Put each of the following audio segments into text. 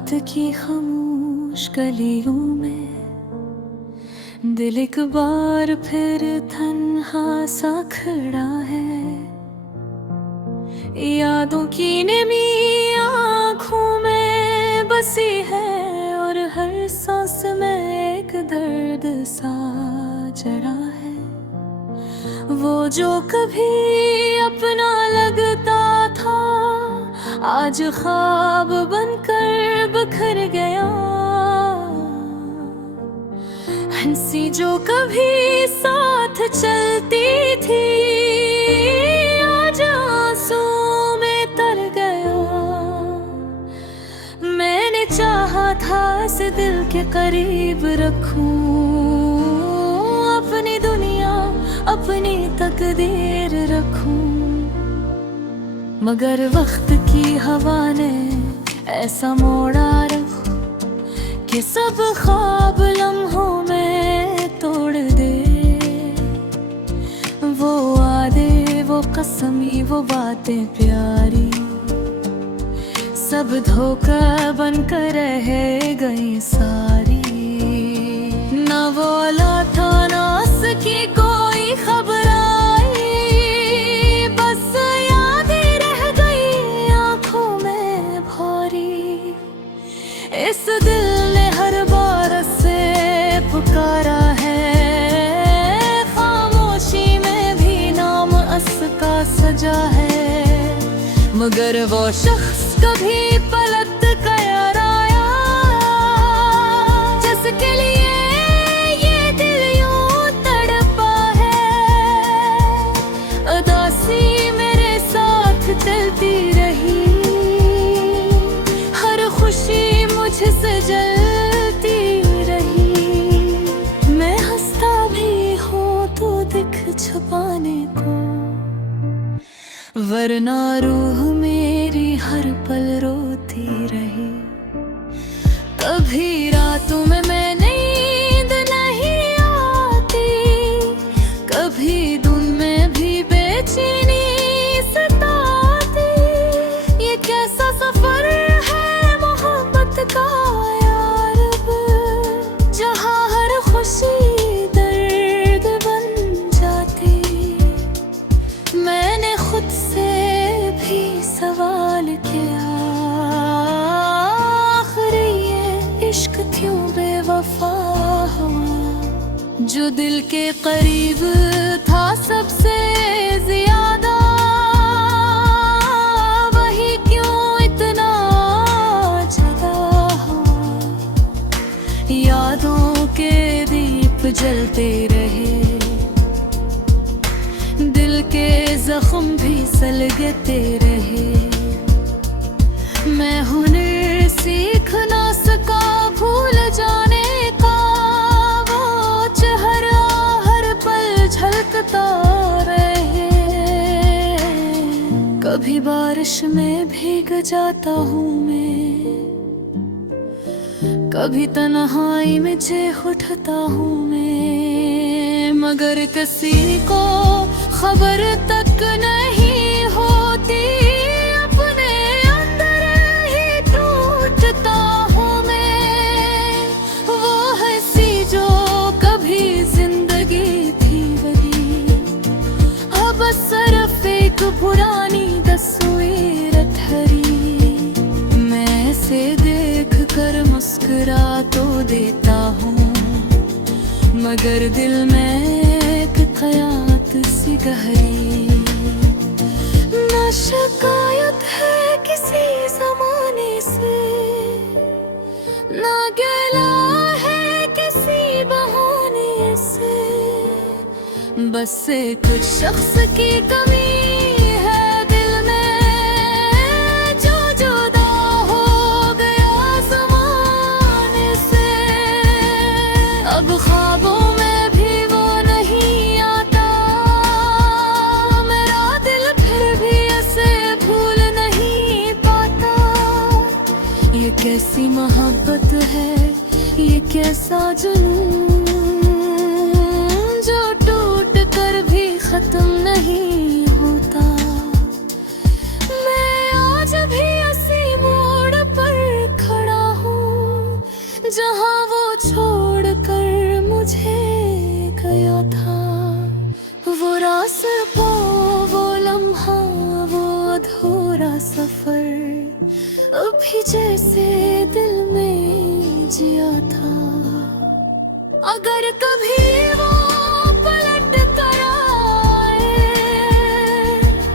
रात की खामोश गलियों में दिल एक बार फिर तन्हा सा खड़ा है। यादों की नमी आँखों में बसी है और हर सांस में एक दर्द सा जड़ा है। वो जो कभी अपना लगता था आज ख्वाब बनकर बिखर गया। हंसी जो कभी साथ चलती थी आज आंसू में तर गया। मैंने चाहा था इस दिल के करीब रखूं अपनी दुनिया अपनी तकदीर रखूं, मगर वक्त की हवा ने ऐसा मोड़ा रख कि सब ख्वाब लम्हों में तोड़ दे। वो वादे वो कसमी वो बातें प्यारी सब धोखा बनकर रह गई सारी। ना वो अला था ना उसकी कोई खबर आई, बस यादें रह गई आंखों में भारी। इस दिल ने हर बार से पुकारा है, खामोशी में भी नाम उसका सजा है, मगर वो शख्स कभी पलट कर आया जिसके लिए ये दिल यूं तड़पा है। उदासी मेरे साथ चलती रही, हर खुशी मुझसे जलती रही। मैं हंसता भी हूँ तो दिख छुपाने को, वरना रूह मेरी हर पल रोती रही। कभी रातों में मैं नींद नहीं आती, कभी धुन में भी बेचैनी सताती। ये कैसा सफर है मोहब्बत का यार, जहाँ हर खुशी दर्द बन जाती। मैंने खुद से भी सवाल किया, आखिर ये इश्क क्यों बेवफा हुआ। जो दिल के करीब था सबसे ज्यादा, वही क्यों इतना जुदा हुआ। यादों के दीप जलते रहे, दिल के जख्म भी सलगते रहे। मैं हुनर सीख ना सका भूल जाने का, वो चेहरा हर पल झलकता रहे। कभी बारिश में भीग जाता हूँ मैं, कभी तन्हाई में चीख उठता हूँ मैं, मगर किसी को खबर तक नहीं होती। अपने अंदर ही टूटता हूँ मैं, वो हंसी जो कभी जिंदगी थी बड़ी, अब सिर्फ एक पुरानी तस्वीर ठहरी। मैं से देख कर मुस्कुरा तो देता हूँ, मगर दिल में एक ख़यात सी गहरी। ना शिकायत है किसी ज़माने से, ना गिला है किसी बहाने से, बस एक शख्स की कमी है दिल में, जो जुदा हो गया ज़माने से। अब ख्वाबों में भी वो नहीं आता, मेरा दिल फिर भी ऐसे भूल नहीं पाता। ये कैसी मोहब्बत है, ये कैसा जुनून, जो टूट कर भी खत्म नहीं होता। मैं आज भी इसी मोड़ पर खड़ा जहाँ वो छोड़ कर मुझे गया था, वो रास्ता, वो लम्हा, वो अधूरा सफर अभी जैसे दिल में जिया था। अगर कभी वो पलट कर आए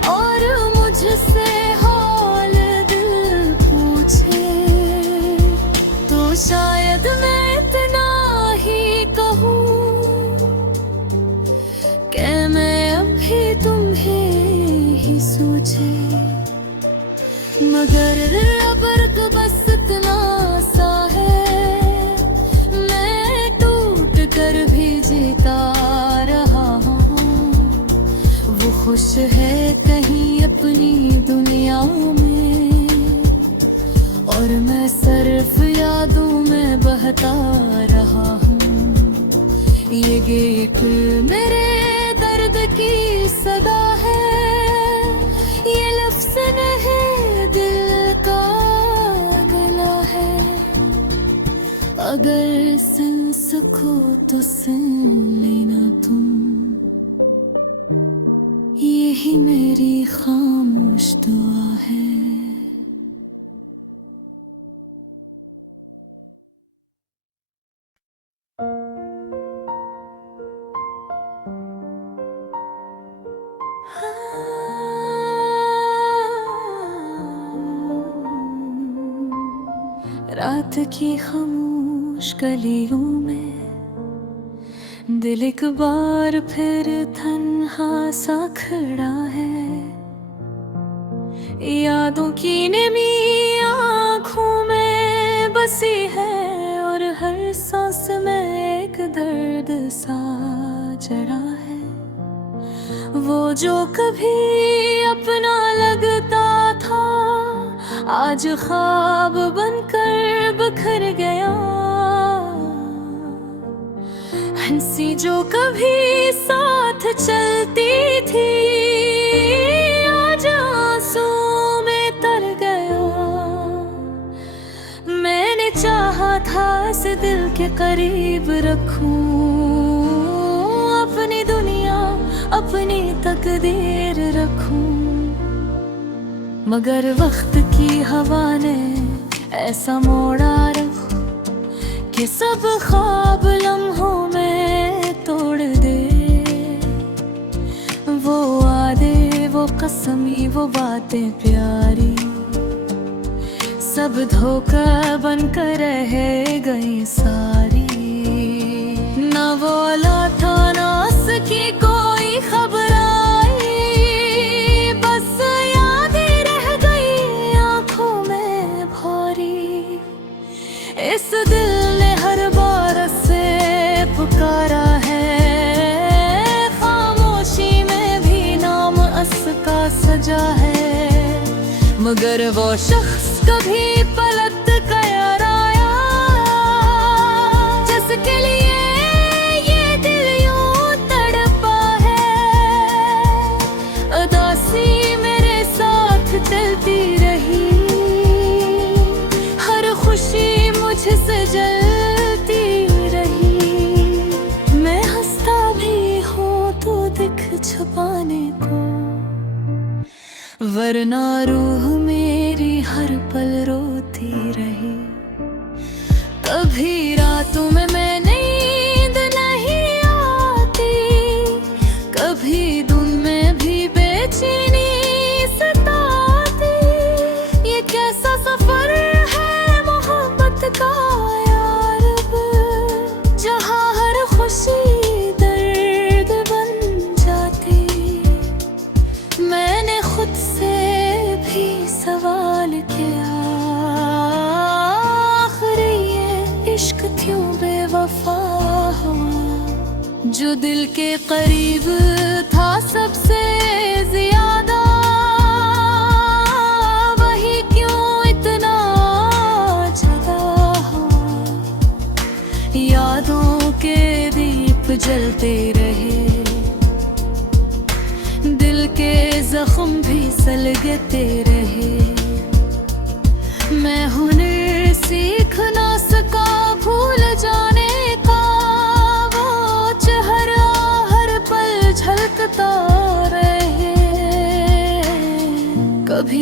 और मुझसे हाल दिल पूछे, तो शायद मैं इतना ही कहूँ कि मैं अभी तुम्हें ही सोचे। मगर अबर तो बस इतना सा है, मैं टूट कर भी जीता रहा हूँ। वो खुश है कहीं अपनी दुनिया में, और मैं सिर्फ यादों में बहता रहा हूँ। ये गीत मेरे दर्द की सदा है, ये लफ्ज़ नहीं दिल का गला है। अगर सुन सको तो सुन लेना तुम, यही मेरी खामोश दुआ है। रात की खामोश गलियों में दिल एक बार फिर तन्हा सा खड़ा है। यादों की नमी आँखों में बसी है, और हर सांस में एक दर्द सा जड़ा है। वो जो कभी अपना लगता था, आज ख्वाब बनकर बिखर गया। हंसी जो कभी साथ चलती थी, आज आंसू में तर गया। मैंने चाहा था इस दिल के करीब रखूं अपनी दुनिया, अपनी तकदीर रखूं, मगर वक्त की हवा ने ऐसा मोड़ा रख कि सब ख्वाब लम्हों में तोड़ दे। वो वादे, वो कसमी, वो बातें प्यारी, सब धोखा बनकर रह गई सारी। ना वो अला था, ना उसकी कोई खबर आई, बस यादें रह गई आंखों में भारी। इस दिल ने हर बार से पुकारा है, खामोशी में भी नाम उसका सजा है, मगर वो शख्स कभी पलट कर आया, जिसके लिए ये दिल यूं तड़पा है। उदासी मेरे साथ चलती रही, हर खुशी मुझसे जलती रही। मैं हंसता भी हूँ तो दिख छुपाने को, वरना रूह मेरी हर पल रोती रही। कभी रातों में मैं नींद नहीं आती, कभी धुन में भी बेचैनी सताती। ये कैसा सफर है मोहब्बत का यार, जहाँ हर खुशी दर्द बन जाती। मैंने खुद से भी सवाल किया, आखिर ये इश्क क्यों बेवफा हुआ, जो दिल के करीब था सबसे ज्यादा, वही क्यों इतना जदा हुआ। यादों के दीप जलते रहे, दिल के जख्म भी सलगते रहे। मैं हुनर सीख ना सका भूल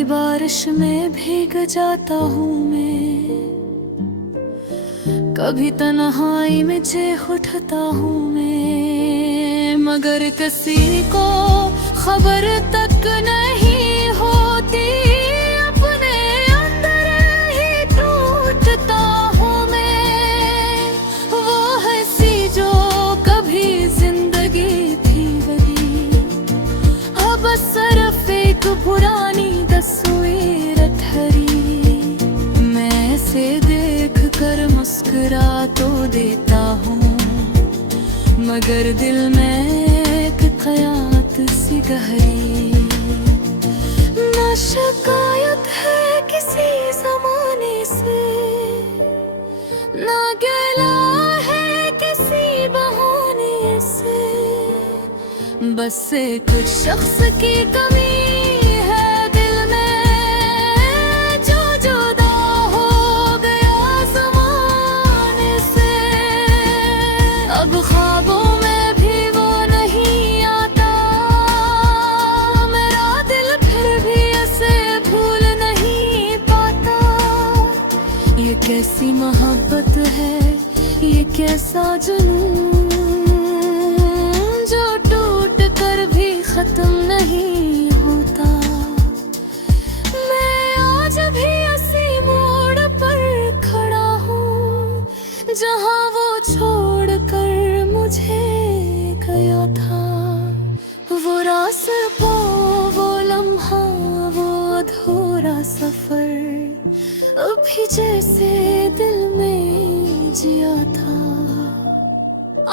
बारिश में भीग जाता हूँ मैं, कभी तन्हाई में चीख उठता हूँ मैं, मगर किसी को खबर तक नहीं होती, अपने अंदर ही टूटता हूँ मैं। वो हंसी जो कभी जिंदगी थी वही, अब सिर्फ एक पुरानी तस्वीर ठहरी। मैं से देख कर मुस्कुरा तो देता हूँ, मगर दिल में एक क़यामत सी गहरी। ना शिकायत है किसी ज़माने से, ना गिला है किसी बहाने से, बस एक शख्स की कमी है दिल में, जो जुदा हो गया ज़माने से। अब ख्वाबों में भी वो नहीं आता, मेरा दिल फिर भी उसे भूल नहीं पाता। ये कैसी मोहब्बत है, ये कैसा जुनून, जो टूट कर भी खत्म नहीं होता। मैं आज भी उसी मोड़ पर खड़ा हूँ, जहाँ वो छोड़ कर मुझे गया था। वो रास्ता, वो लम्हा, वो अधूरा सफर, अभी जैसे दिल में जिया था।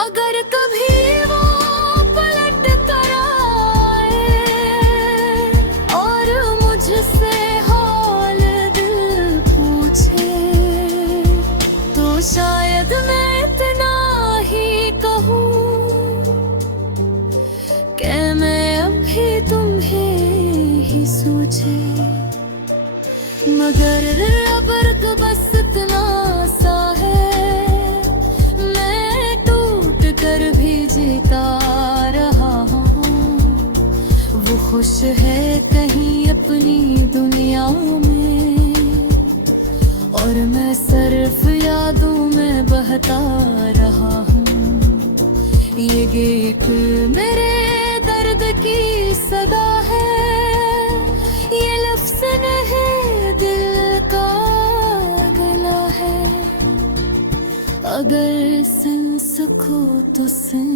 अगर कभी वो पलट कर आए और मुझसे हाल दिल पूछे, तो शायद मैं इतना ही कहूँ कि मैं अभी तुम्हें ही सोचे। मगर अबर तो बस इतना सा है, मैं टूट कर भी जीता रहा हूँ। वो खुश है कहीं अपनी दुनिया में, और मैं सिर्फ यादों में बहता रहा हूँ। ये गीत मेरे दर्द की सदा है, ये लफ्ज़ नहीं दिल का गला है। अगर सुन सको तो सुन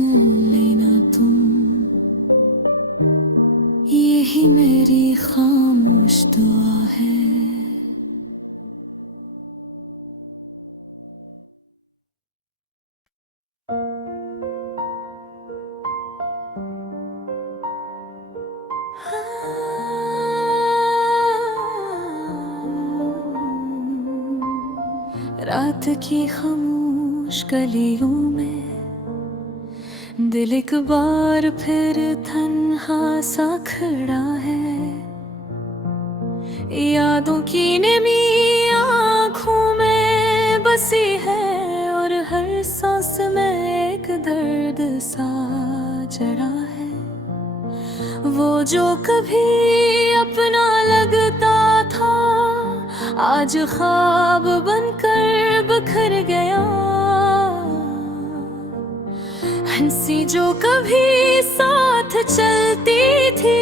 लेना तुम, यही मेरी खामोश दुआ है। रात की खामोश गलियों में दिल एक बार फिर तन्हा सा खड़ा है। यादों की नमी आँखों में बसी है, और हर सांस में एक दर्द सा जड़ा है। वो जो कभी अपना लगता था, आज ख्वाब बनकर बिखर गया। हंसी जो कभी साथ चलती थी,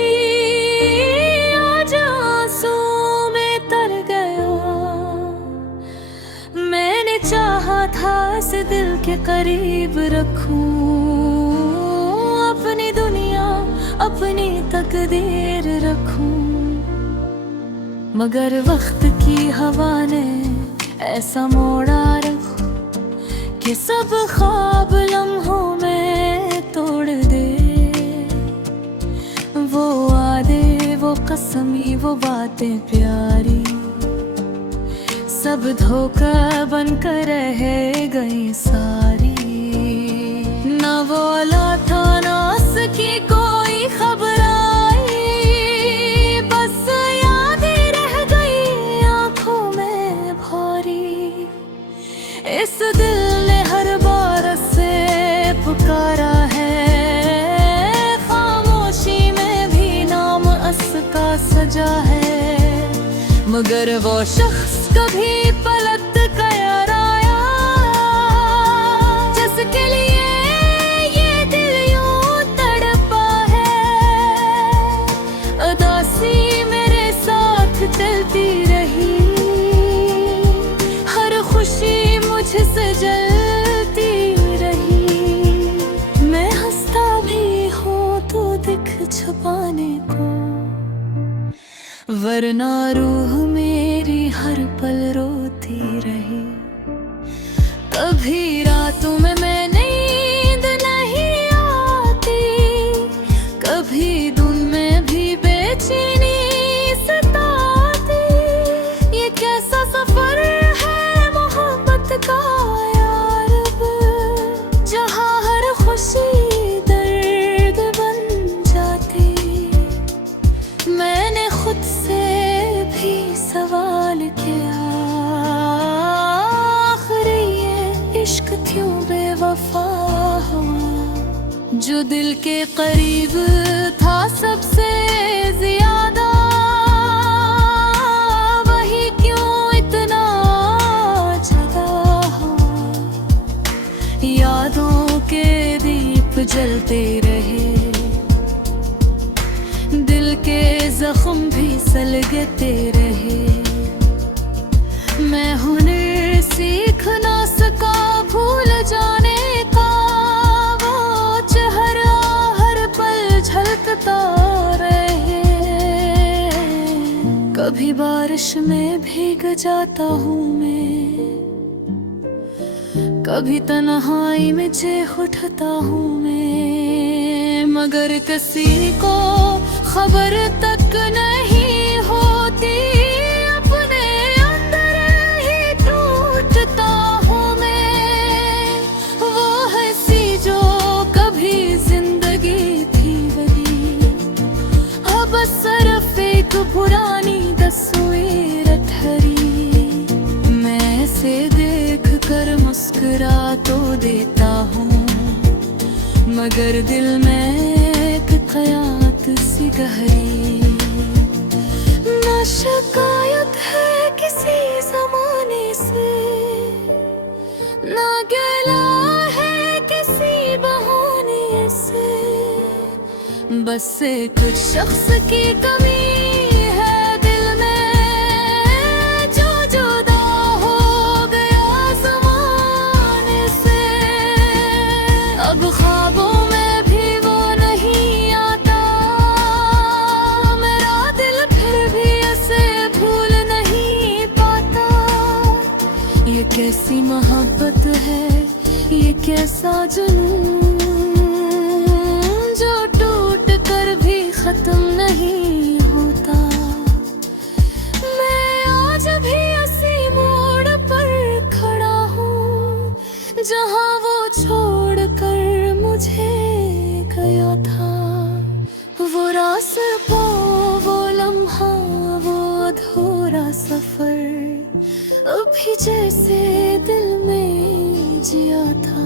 आज आंसू में तर गया। मैंने चाहा था इसे दिल के करीब रखूं, अपनी दुनिया अपनी तकदीर रखूं, मगर वक्त की हवा ने ऐसा मोड़ा रख कि सब ख्वाब लम्हों में तोड़ दे। वो वादे, वो कसमी, वो बातें प्यारी, सब धोखा बनकर रह गई सारी। ना वो अला था, ना उसकी कोई खबर आई, बस यादें रह गई आँखों में भारी। इस दिल ने हर बार से पुकारा है, खामोशी में भी नाम उसका सजा है। मगर वो शख्स कभी पलट कर आया जिसके लिए ये दिल यूं तड़पा है। उदासी मेरे साथ चलती रही, हर खुशी मुझसे जलती रही। मैं हंसता भी हूँ तो दिख छुपाने को, वरना रूह मेरी हर पल रोती रही। कभी रातों में मैं नींद नहीं आती, कभी धुन में भी बेचैनी सताती। ये कैसा सफर है मोहब्बत का यार, जहाँ हर खुशी दर्द बन जाती। मैंने खुद से भी सवाल किया, आखिर ये इश्क क्यों बेवफा हुआ? जो दिल के करीब था सबसे ज्यादा, वही क्यों इतना जुदा हुआ? यादों के दीप जलते रहे, दिल के जख्म भी सलगते रहे। मैं हुनर सीख ना सका भूल जाने का, वो चेहरा हर पल झलकता रहे। कभी बारिश में भीग जाता हूँ मैं, कभी तन्हाई में चीख उठता हूँ मैं, मगर किसी को खबर तक नहीं होती। अपने अंदर ही टूटता हूँ मैं, वो हंसी जो कभी जिंदगी थी वही अब सिर्फ एक पुरानी तस्वीर ठहरी। मैं से देख कर मुस्कुरा तो देता हूँ, मगर दिल में एक क़यामत सी गहरी। ना शिकायत है किसी ज़माने से, ना गिला है किसी बहाने से, बस एक शख्स की कमी है दिल में, जो जुदा हो गया ज़माने से। अब ख्वाबों में भी वो नहीं आता, मेरा दिल फिर भी ऐसे भूल नहीं पाता। ये कैसी मोहब्बत है, ये कैसा जुनून, जो टूट कर भी खत्म नहीं होता। मैं आज भी ऐसी मोड़ पर खड़ा हूँ, जहाँ वो छोड़ कर मुझे गया था। वो रास्ता, वो लम्हा, वो अधूरा सफर, अभी जैसे दिल में जिया था।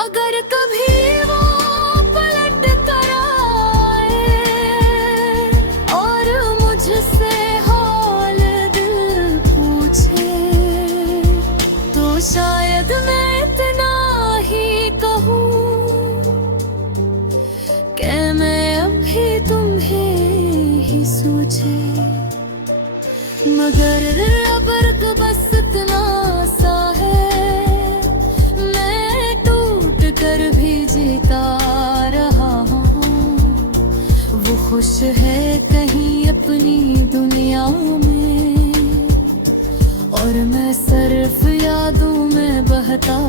अगर कभी वो पलट कर आए और मुझसे हाल दिल पूछे, तो शायद मैं इतना ही कहूँ कि मैं अभी तुम्हें ही सोचे। मगर अबर को बस इतना सा है, मैं टूट कर भी जीता रहा हूँ। वो खुश है कहीं अपनी दुनिया में, और मैं सिर्फ यादों में बहता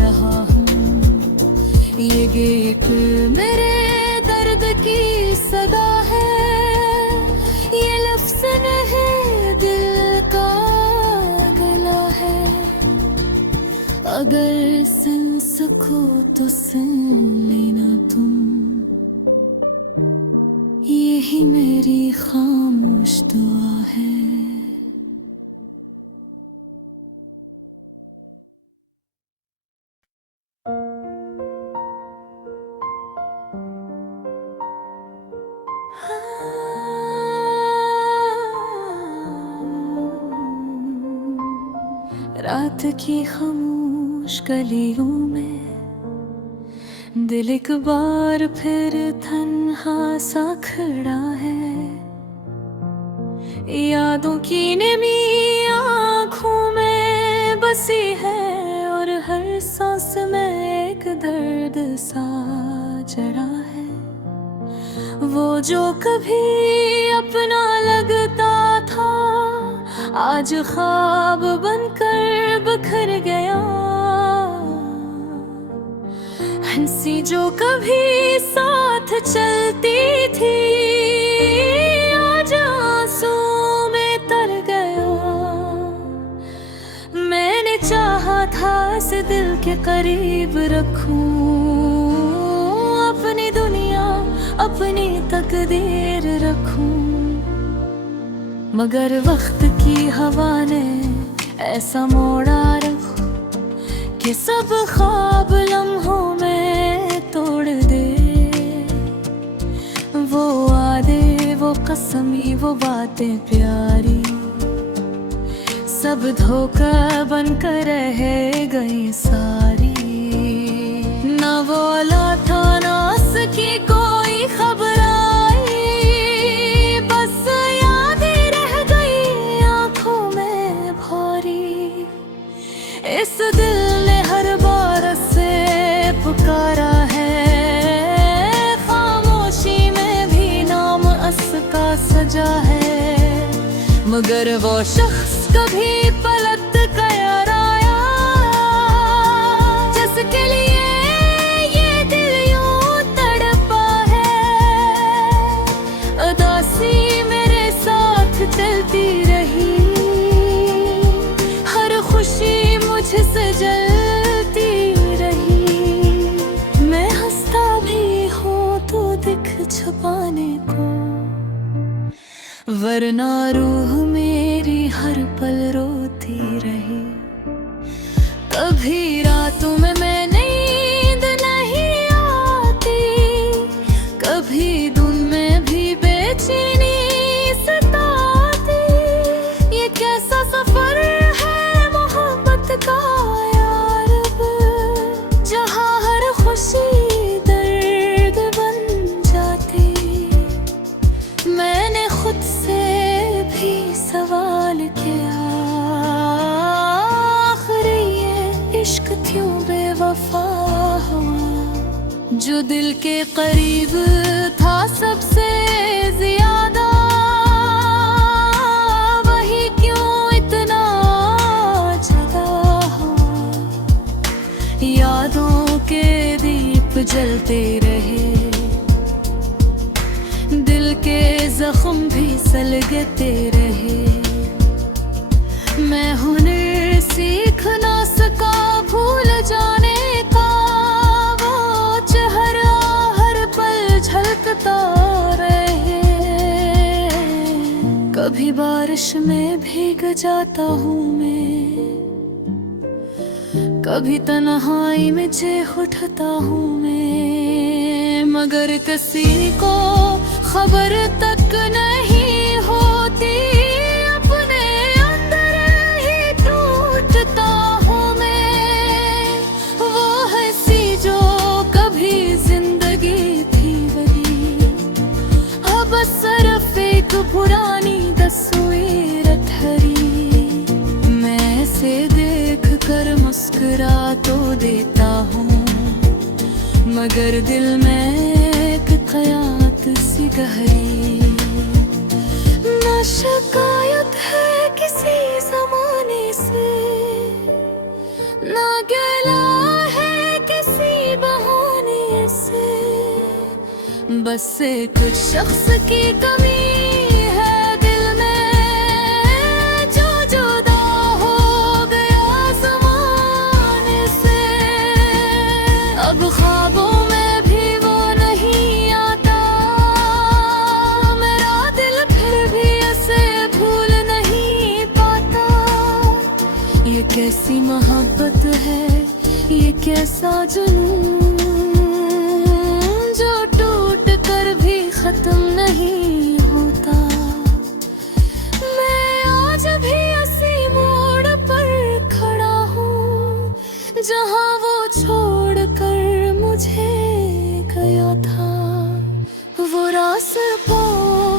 रहा हूँ। ये गीत मेरे दर्द की सदा है, ये लफ्ज़ नहीं दिल का गला है। अगर सुन सको तो सुन लेना तुम, यही मेरी खामोश दुआ है। रात की खामोश गलियों में दिल एक बार फिर तन्हा सा खड़ा है। यादों की नमी आँखों में बसी है और हर सांस में एक दर्द सा जड़ा है। वो जो कभी अपना लगता था आज ख्वाब बनकर बिखर गया। हंसी जो कभी साथ चलती थी आज आंसू में तर गया। मैंने चाहा था इसे दिल के करीब रखूं, अपनी दुनिया अपनी तकदीर रखूं, मगर वक्त की हवा ने ऐसा मोड़ा रख कि सब ख्वाब लम्हों में तोड़ दे। वो वादे वो कसमी वो बातें प्यारी सब धोखा बनकर रह गई सारी। ना वो अला था ना उसकी कोई खबर आई, बस यादें रह गई आंखों में भारी। इस दिल ने हर बार से पुकारा है, खामोशी में भी नाम उसका सजा है, मगर वो शख्स कभी पलट कर आया जिसके लिए ये दिल यूं तड़पा है। उदासी मेरे साथ चलती रही, हर खुशी मुझसे जलती रही। मैं हंसता भी हूँ तो दिख छुपाने को, वरना रूह मेरी हर पल रोती रही। कभी रातों में मैं नींद नहीं आती, कभी धुन में भी बेचैनी सताती। ये कैसा सफर है मोहब्बत का यार, जहाँ हर खुशी दर्द बन जाती। मैंने खुद से भी सवाल किया, आखिर ये इश्क क्यों बेवफा हुआ। जो दिल के करीब था सबसे ज्यादा, वही क्यों इतना जुदा हुआ। यादों के दीप जलते रहे, दिल के जख्म भी सलगते रहे। मैं हुनर सीख ना सका भूल जाने का, वो चेहरा हर पल झलकता रहे। कभी बारिश में भीग जाता हूँ मैं, कभी तन्हाई में चीख उठता हूँ मैं, मगर किसी को खबर तक नहीं होती। अपने अंदर ही टूटता हूँ मैं, वो हंसी जो कभी जिंदगी थी वही अब सिर्फ एक पुरानी तस्वीर ठहरी। मैं से देख कर मुस्कुरा तो देता हूँ, मगर दिल में एक क़यामत सी गहरी। ना शिकायत है किसी ज़माने से, ना गिला है किसी बहाने से, बस एक शख्स की कमी है दिल में, जो जुदा हो गया ज़माने से। अब ख्वाबों में भी वो नहीं आता, मेरा दिल फिर भी ऐसे भूल नहीं पाता। ये कैसी मोहब्बत है, ये कैसा जुनून, जो टूट कर भी खत्म नहीं होता। मैं आज भी इसी मोड़ पर खड़ा वो छोड़ कर मुझे गया था। वो रास्ता,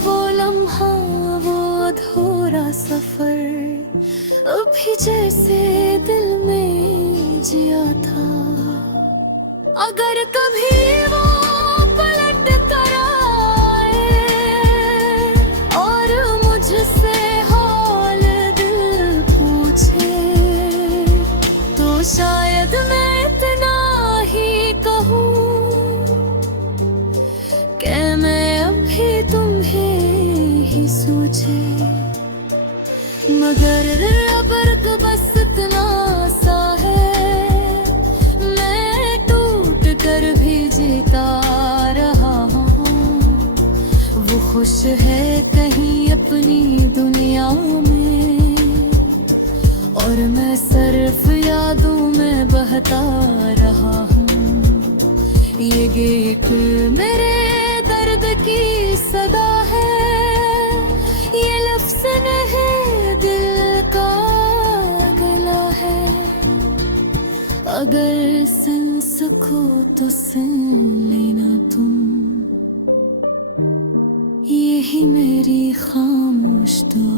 वो लम्हा, वो अधूरा सफर अभी जैसे दिल में जिया था। अगर कभी वो पलट कर आए और मुझसे हाल दिल पूछे, तो शायद मैं इतना ही कहूँ कि मैं अभी तुम्हें ही सोचे। मगर अबर तो बस इतना सा है, मैं टूट कर भी जीता रहा हूँ। वो खुश है कहीं अपनी दुनिया में, और मैं सिर्फ यादों में बहता रहा हूँ। ये गीत मेरे दर्द की सदा है, ये लफ्ज़ नहीं दिल का गला है। अगर सुन सको तो सुन लेना तुम, यही मेरी खामोश दुआ